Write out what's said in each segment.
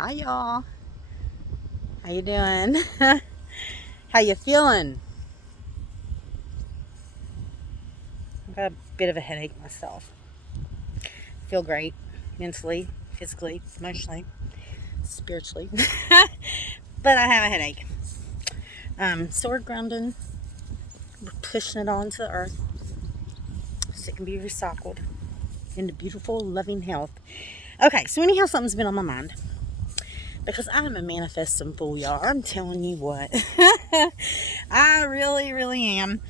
Hi y'all. How you doing? How you feeling? I've got a bit of a headache myself. Feel great mentally, physically, emotionally, spiritually. But I have a headache. So we're grounding. We're pushing it onto the earth so it can be recycled into beautiful, loving health. Okay, so anyhow, something's been on my mind. Because I'm a manifesting fool, y'all. I'm telling you what. I really, really am.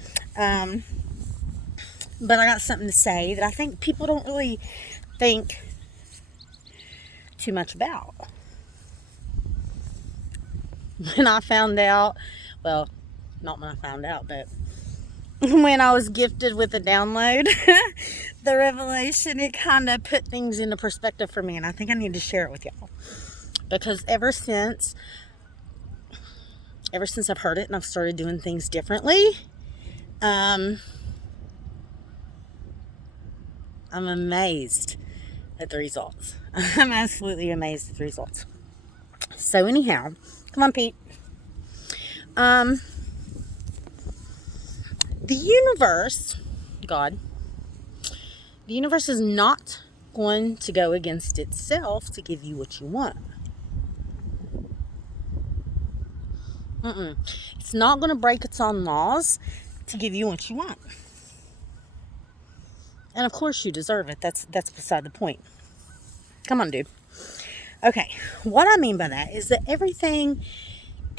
But I got something to say that I think people don't really think too much about. When I found out, well, not when I found out, but when I was gifted with the download, the revelation, it kind of put things into perspective for me. And I think I need to share it with y'all. Because ever since I've heard it and I've started doing things differently, I'm amazed at the results. I'm absolutely amazed at the results. So anyhow, come on, Pete. The universe, God, the universe is not going to go against itself to give you what you want. It's not going to break its own laws to give you what you want. And of course you deserve it. That's beside the point. Come on, dude. Okay, what I mean by that is that everything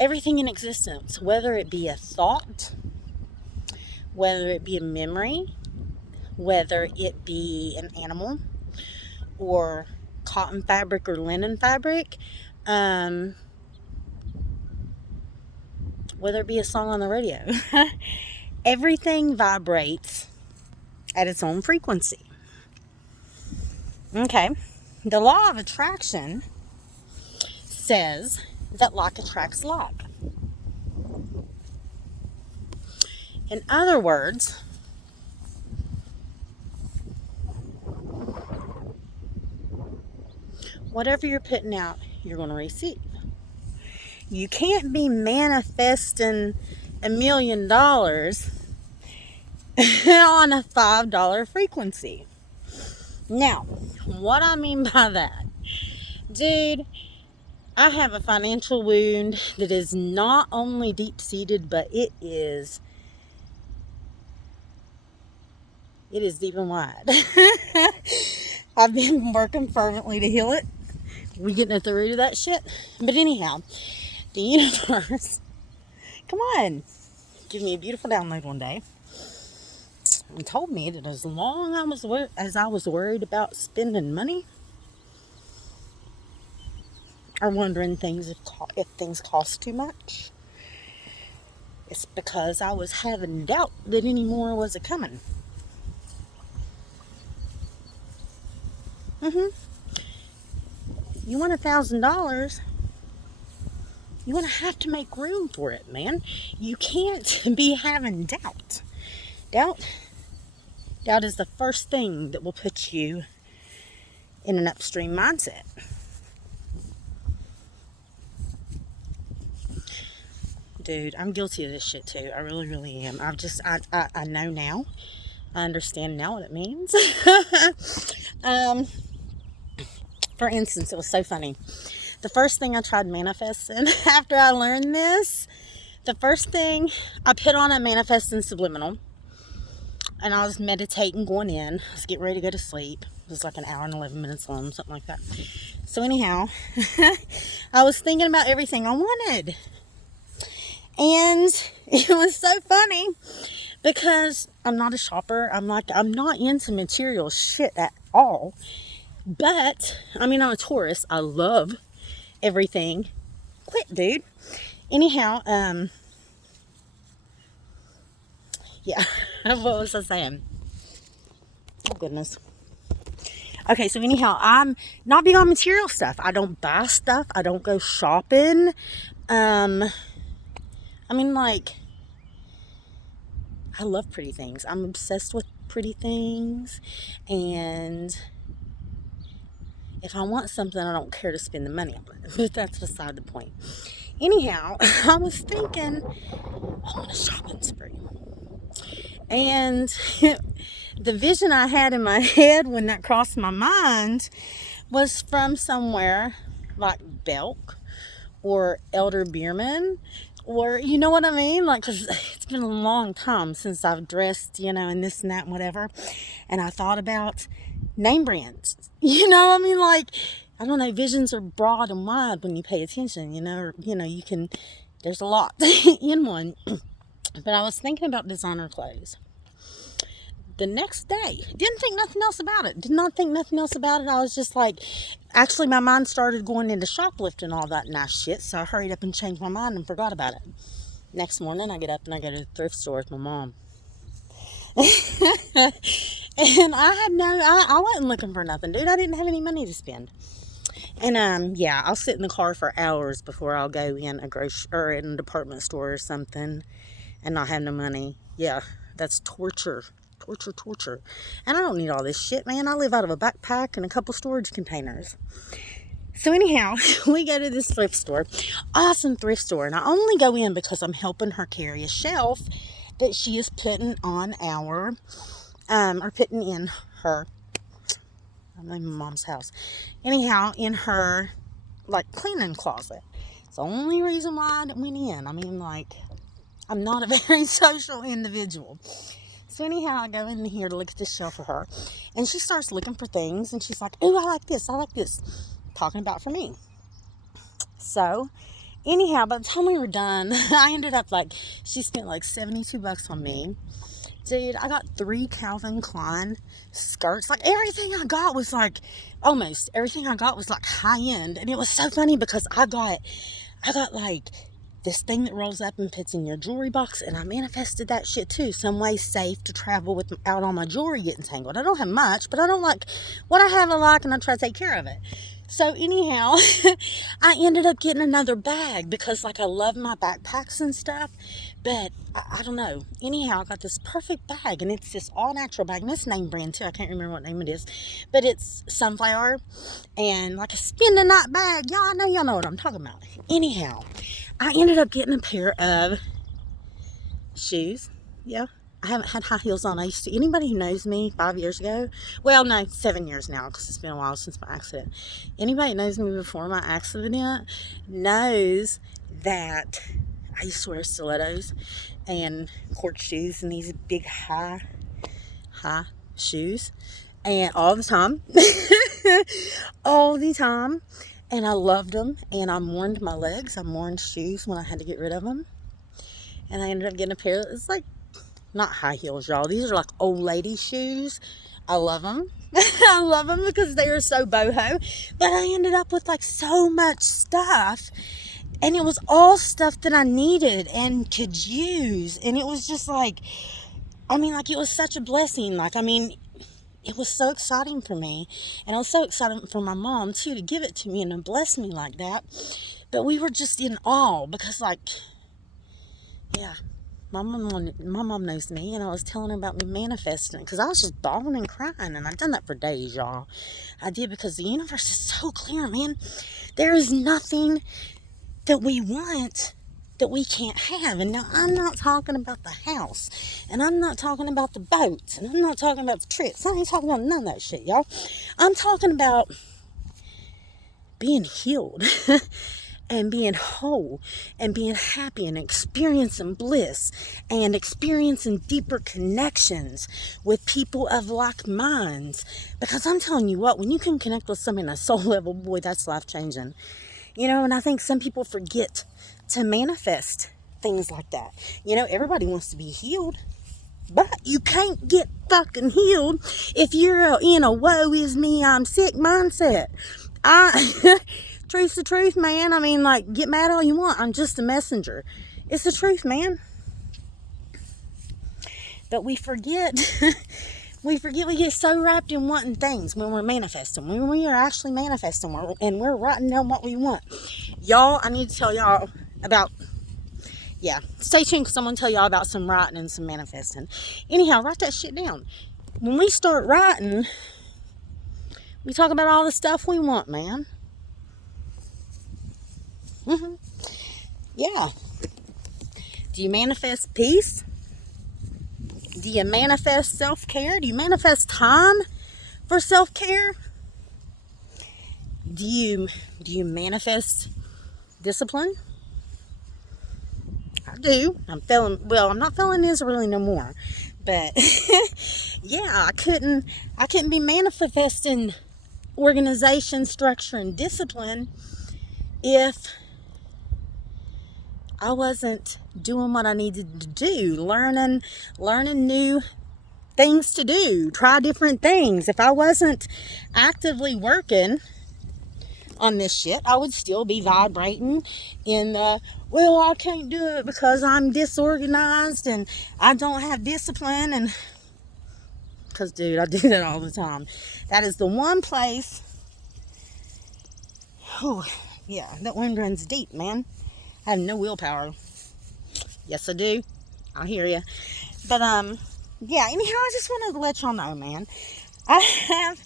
in existence, whether it be a thought, whether it be a memory, whether it be an animal or cotton fabric or linen fabric, whether it be a song on the radio, everything vibrates at its own frequency. Okay, the law of attraction says that like attracts like. In other words, whatever you're putting out, you're going to receive. You can't be manifesting $1 million on a $5 frequency. Now, what I mean by that, dude, I have a financial wound that is not only deep-seated, but it is deep and wide. I've been working fervently to heal it. We getting at the root of that shit. But anyhow, the universe, come on, give me a beautiful download one day and told me that as long as I was worried about spending money or wondering if things cost too much, it's because I was having doubt that any more was a coming. You want $1,000, you're going to have to make room for it, man. You can't be having doubt. Doubt is the first thing that will put you in an upstream mindset. Dude, I'm guilty of this shit too. I really, really am. I know now. I understand now what it means. For instance, it was so funny. The first thing I tried manifesting after I learned this, the first thing I put on a manifesting subliminal, and I was meditating going in. I was getting ready to go to sleep. It was like an hour and 11 minutes long, something like that. So anyhow, I was thinking about everything I wanted. And it was so funny because I'm not a shopper. I'm not into material shit at all. But, I'm a tourist. I love everything. Quit, dude. Anyhow, yeah. What was I saying? Oh, goodness. Okay, so anyhow, I'm not big on material stuff. I don't buy stuff. I don't go shopping. I love pretty things. I'm obsessed with pretty things. And If I want something, I don't care to spend the money on it. But that's beside the point. Anyhow, I was thinking, I want a shopping spree. And the vision I had in my head when that crossed my mind was from somewhere like Belk or Elder Beerman, or you know what I mean? Like, because it's been a long time since I've dressed, and this and that and whatever. And I thought about name brands. You know what I mean? Like, I don't know, visions are broad and wide when you pay attention, you can, there's a lot in one. But I was thinking about designer clothes. The next day, didn't think nothing else about it. Did not think nothing else about it. I was just like, actually my mind started going into shoplifting and all that nice shit. So I hurried up and changed my mind and forgot about it. Next morning I get up and I go to the thrift store with my mom. And I wasn't looking for nothing, dude. I didn't have any money to spend. And I'll sit in the car for hours before I'll go in a grocery or in a department store or something and not have no money. Yeah, that's torture. Torture. And I don't need all this shit, man. I live out of a backpack and a couple storage containers. So anyhow, we go to this thrift store. Awesome thrift store. And I only go in because I'm helping her carry a shelf that she is putting on putting in her, I'm in my mom's house. Anyhow, in her, like, cleaning closet. It's the only reason why I went in. I mean, like, I'm not a very social individual. So anyhow, I go in here to look at this shelf for her. And she starts looking for things. And she's like, "Oh, I like this. Talking about for me. So anyhow, by the time we were done, I ended up she spent like $72 on me. Dude, I got 3 Calvin Klein skirts. Like, everything I got was almost everything I got was high end. And it was so funny because I got this thing that rolls up and fits in your jewelry box, and I manifested that shit too. Some way safe to travel without all my jewelry getting tangled. I don't have much, but I don't like what I have. I like, and I try to take care of it. So anyhow, I ended up getting another bag because I love my backpacks and stuff. But I don't know. Anyhow, I got this perfect bag, and it's this all natural bag, and it's name brand too. I can't remember what name it is, but it's sunflower and a spend the night bag. Y'all know what I'm talking about. Anyhow, I ended up getting a pair of shoes. Yeah, I haven't had high heels on. Anybody who knows me 5 years ago, well, no, 7 years now, because it's been a while since my accident. Anybody who knows me before my accident knows that I used to wear stilettos and court shoes and these big high shoes, and all the time. All the time. And I loved them, and I mourned my legs. I mourned shoes when I had to get rid of them. And I ended up getting a pair. It's not high heels, y'all. These are old lady shoes. I love them. I love them because they are so boho. But I ended up with so much stuff. And it was all stuff that I needed and could use. And it was just it was such a blessing. It was so exciting for me, and it was so exciting for my mom too to give it to me and to bless me like that. But we were just in awe because my mom knows me, and I was telling her about me manifesting because I was just bawling and crying, and I've done that for days, y'all. I did, because the universe is so clear, man. There is nothing that we want that we can't have. And now I'm not talking about the house, and I'm not talking about the boats, and I'm not talking about the trips. I ain't talking about none of that shit, y'all. I'm talking about being healed and being whole and being happy and experiencing bliss and experiencing deeper connections with people of like minds. Because I'm telling you what, when you can connect with somebody on a soul level, boy, that's life changing. And I think some people forget to manifest things like that. Everybody wants to be healed, but you can't get fucking healed if you're in a woe is me, I'm sick mindset. Truth's the truth, man. Get mad all you want. I'm just a messenger. It's the truth, man. But we forget. We get so wrapped in wanting things when we're manifesting. When we are actually manifesting and we're writing down what we want. Y'all, I need to tell y'all about, stay tuned because I'm going to tell y'all about some writing and some manifesting. Anyhow, write that shit down. When we start writing, We talk about all the stuff we want, man. Yeah. Do you manifest peace? Do you manifest self-care? Do you manifest time for self-care? Do you manifest discipline? I do. I'm not feeling this really no more. But yeah, I couldn't be manifesting organization, structure, and discipline if I wasn't doing what I needed to do, learning new things to do, try different things. If I wasn't actively working on this shit, I would still be vibrating in the, well, I can't do it because I'm disorganized and I don't have discipline. And because, dude, I do that all the time. That is the one place, oh yeah, that wind runs deep, man. I have no willpower. Yes, I do. I hear you. But yeah, anyhow, I just wanted to let y'all know, man, I have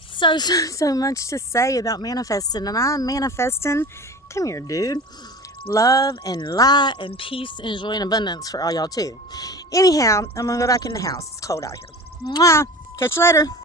so much to say about manifesting, and I'm manifesting, come here, dude, love and light and peace and joy and abundance for all y'all too. Anyhow, I'm gonna go back in the house. It's cold out here. Mwah. Catch you later.